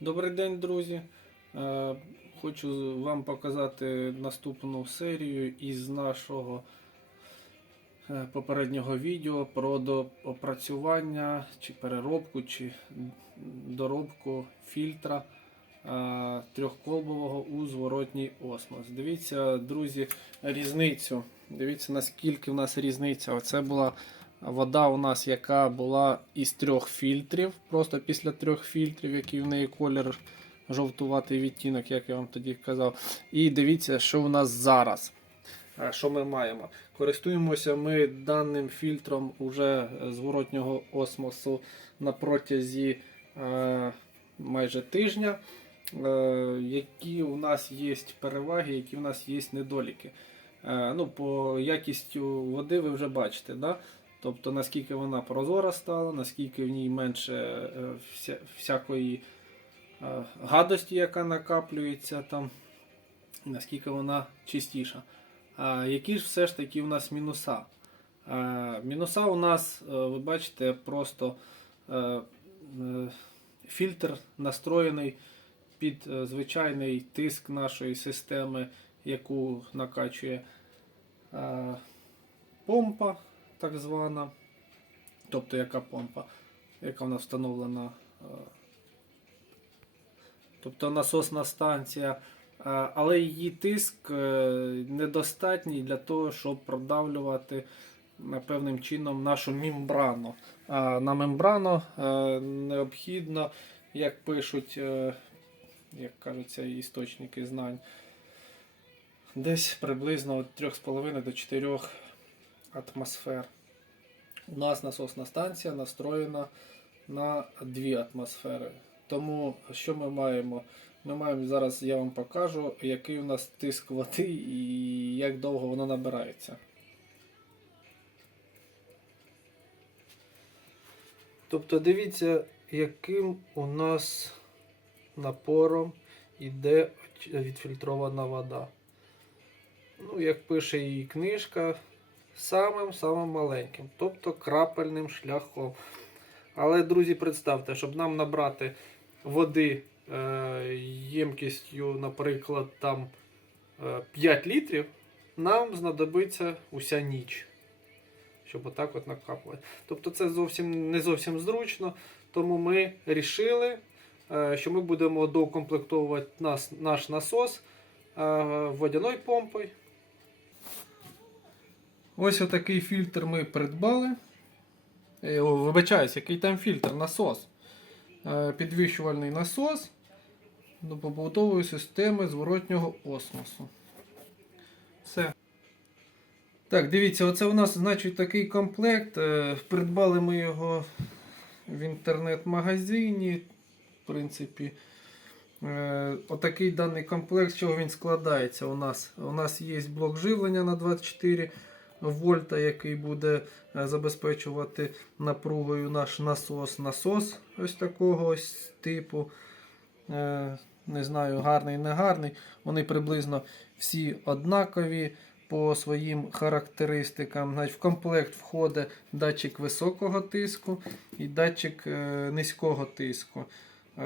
Добрий день, друзі. Е, Хочу вам показати наступну серію із нашого е, попереднього відео про доопрацювання чи переробку, чи доробку фільтра е, трьохколбового у зворотній осмос. Дивіться, друзі, різницю. Дивіться, наскільки в нас різниця. Оце була вода у нас, яка була із трьох фільтрів. Просто після трьох фільтрів, який в неї колір жовтуватий відтінок, як я вам тоді казав. І дивіться, що у нас зараз. Е, Що ми маємо? Користуємося ми даним фільтром уже зворотнього осмосу на протязі е, майже тижня. Е, які у нас є переваги, які у нас є недоліки. Е, ну, По якістю води ви вже бачите. Да? Тобто наскільки вона прозора стала, наскільки в ній менше е, вся, всякої е, гадості, яка накаплюється там, наскільки вона чистіша. А які ж все ж таки у нас мінуса? Е, Мінуса у нас, ви бачите, просто фільтр настроєний під звичайний тиск нашої системи, яку накачує помпа, так звана. Тобто яка помпа, яка в нас встановлена. е, Тобто насосна станція. Е, Але її тиск е, недостатній для того, щоб продавлювати певним чином нашу мембрану. А на мембрану необхідно, як пишуть, як кажуться, істочники знань, десь приблизно від 3,5 до 4 атмосфер. У нас насосна станція настроєна на 2 атмосфери. Тому що ми маємо? Ми маємо зараз, я вам покажу, який у нас тиск води і як довго воно набирається. Тобто дивіться, яким у нас напором іде відфільтрована вода. Ну, як пише її книжка, самим-самим маленьким, тобто крапельним шляхом. Але, друзі, представте, щоб нам набрати води е, ємкістю, наприклад, там е, 5 літрів, нам знадобиться уся ніч. Щоб отак от накапувати. Тобто це зовсім не зовсім зручно. Тому ми вирішили, що ми будемо доукомплектовувати наш насос е, водяною помпою. Ось отакий фільтр ми придбали. Е, Вибачаюсь, який там фільтр, насос. Е, Підвищувальний насос до побутової системи зворотнього осмосу. Все. Так, дивіться, оце у нас значить такий комплект. Е, Придбали ми його в інтернет-магазині. В принципі, отакий даний комплект, з чого він складається. У нас У нас є блок живлення на 24 вольта, який буде е, забезпечувати напругою наш насос. Насос ось такого ось типу. Е, Не знаю, гарний, не гарний. Вони приблизно всі однакові по своїм характеристикам. Значить, В комплект входить датчик високого тиску і датчик е, низького тиску.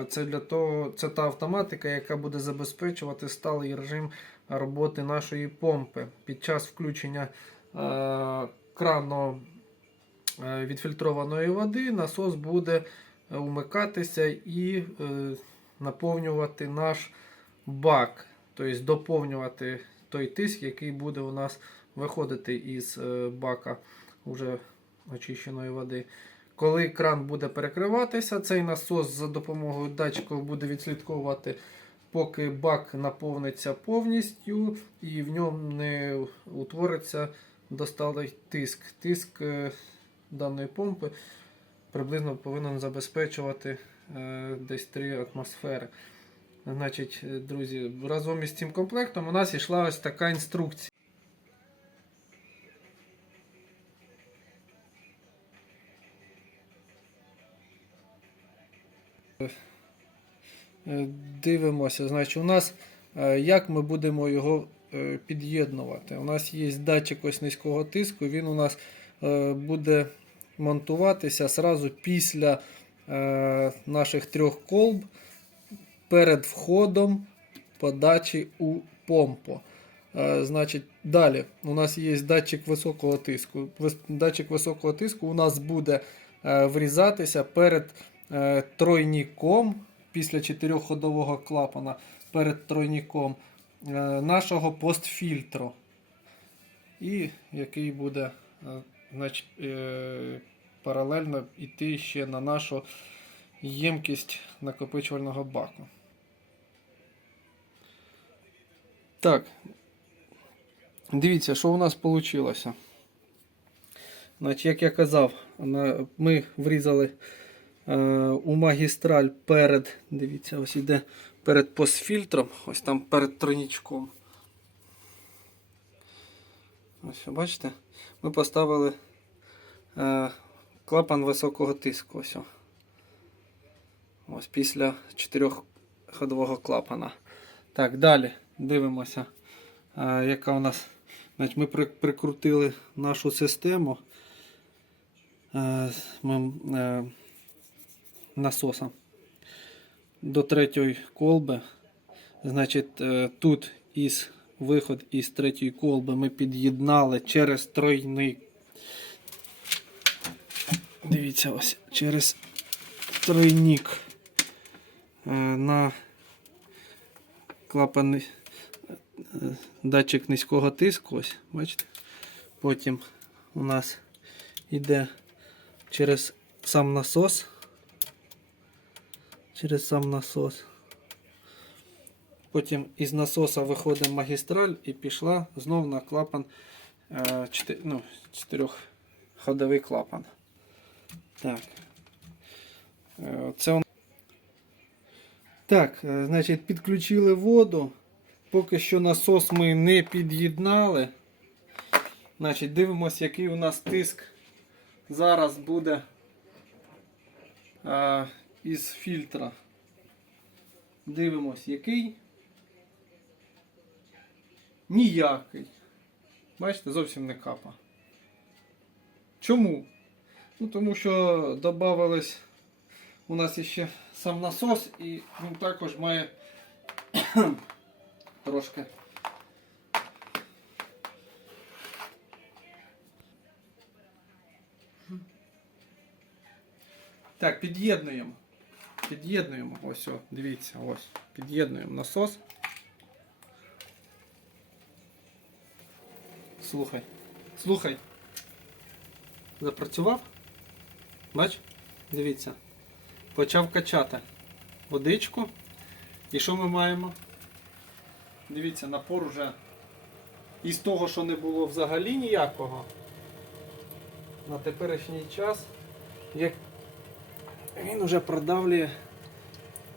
Це для того, це та автоматика, яка буде забезпечувати сталий режим роботи нашої помпи. Під час включення крану е, відфільтрованої води насос буде е, умикатися і е, наповнювати наш бак, тобто доповнювати той тиск, який буде у нас виходити із е, бака вже очищеної води. Коли кран буде перекриватися, цей насос за допомогою датчиків буде відслідковувати, поки бак наповниться повністю і в ньому не утвориться досталий тиск. Тиск е, даної помпи приблизно повинен забезпечувати е, десь 3 атмосфери. Значить, е, друзі, разом із цим комплектом у нас йшла ось така інструкція. Дивимося, значить, у нас як ми будемо його під'єднувати. У нас є датчик ось низького тиску, він у нас е, буде монтуватися сразу після е, наших трьох колб перед входом подачі у помпу. Е, Значить, далі у нас є датчик високого тиску. Датчик високого тиску у нас буде е, врізатися перед е, тройником після чотирьохходового клапана, перед тройником е, нашого постфільтру. І який буде е, знач- е, паралельно йти ще на нашу ємкість накопичувального баку. Так. Дивіться, що у нас вийшло. Значить, як я казав, ми врізали е, у магістраль перед, дивіться, ось іде перед постфільтром, ось там перед тройничком. Ось, бачите? Ми поставили е, клапан високого тиску. Ось, ось після чотирьохходового клапана. Так, далі дивимося, е, яка у нас. Значить, ми при- прикрутили нашу систему е, ми, е, насоса до третьої колби. Значить, е, тут із виход із третьої колби ми під'єднали через тройник. Дивіться ось через тройник е, на клапан е, датчик низького тиску. Ось, бачите? Потім у нас йде через сам насос. Через сам насос. Потім із насоса виходить магістраль і пішла знов на клапан е, чти- ну, чотирьохходовий клапан. Так. Е, Це у- так, е, значить, підключили воду. Поки що насос ми не під'єднали. Значить, дивимося, який у нас тиск зараз буде е, із фільтра. Дивимось, який. Ніякий. Бачите, зовсім не капа. Чому? Ну, тому що додавались у нас ще сам насос і він також має трошки. Так, під'єднуємо. Під'єднуємо. Ось, о, дивіться, ось. Під'єднуємо насос. Слухай. Слухай. Запрацював? Бач? Дивіться. Почав качати водичку. І що ми маємо? Дивіться, напор уже із того, що не було взагалі ніякого. На теперішній час як він уже продавлює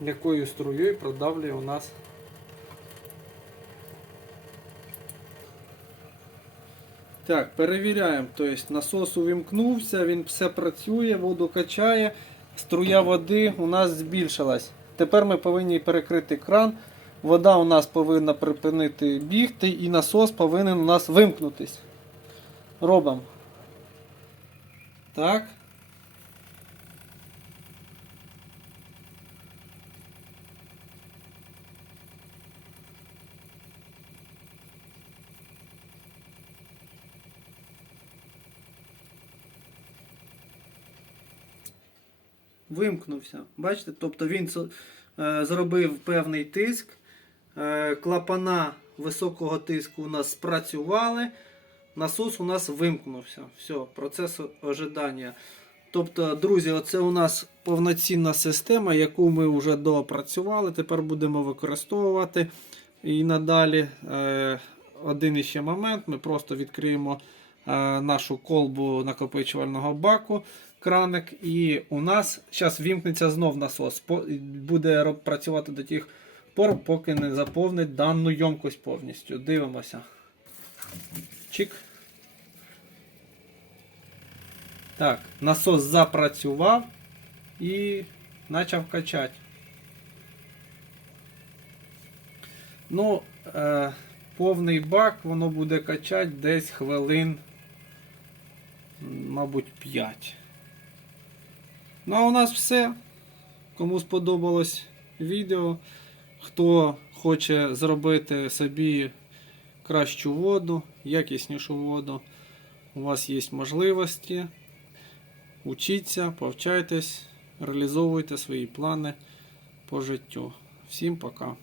м'якою струєю, продавлює у нас. Так, перевіряємо. Тобто насос увімкнувся, він все працює, воду качає, струя води у нас збільшилась. Тепер ми повинні перекрити кран. Вода у нас повинна припинити бігти і насос повинен у нас вимкнутись. Робимо. Так. Вимкнувся. Бачите? Тобто він е, зробив певний тиск. Е, клапана високого тиску у нас спрацювали. Насос у нас вимкнувся. Все, процес ожидання. Тобто, друзі, оце у нас повноцінна система, яку ми вже доопрацювали. Тепер будемо використовувати. І надалі е, один іще момент. Ми просто відкриємо нашу колбу накопичувального баку, краник, і у нас зараз вімкнеться знов насос. Буде працювати до тих пор, поки не заповнить дану ємкость повністю. Дивимося. Чик. Так, насос запрацював і почав качати. Ну, е, повний бак воно буде качати десь хвилин, мабуть, 5. Ну, а у нас все. Кому сподобалось відео, Хто хоче зробити собі кращу воду, якіснішу воду, у вас є можливості. Учіться, повчайтесь, реалізовуйте свої плани по життю. Всім пока.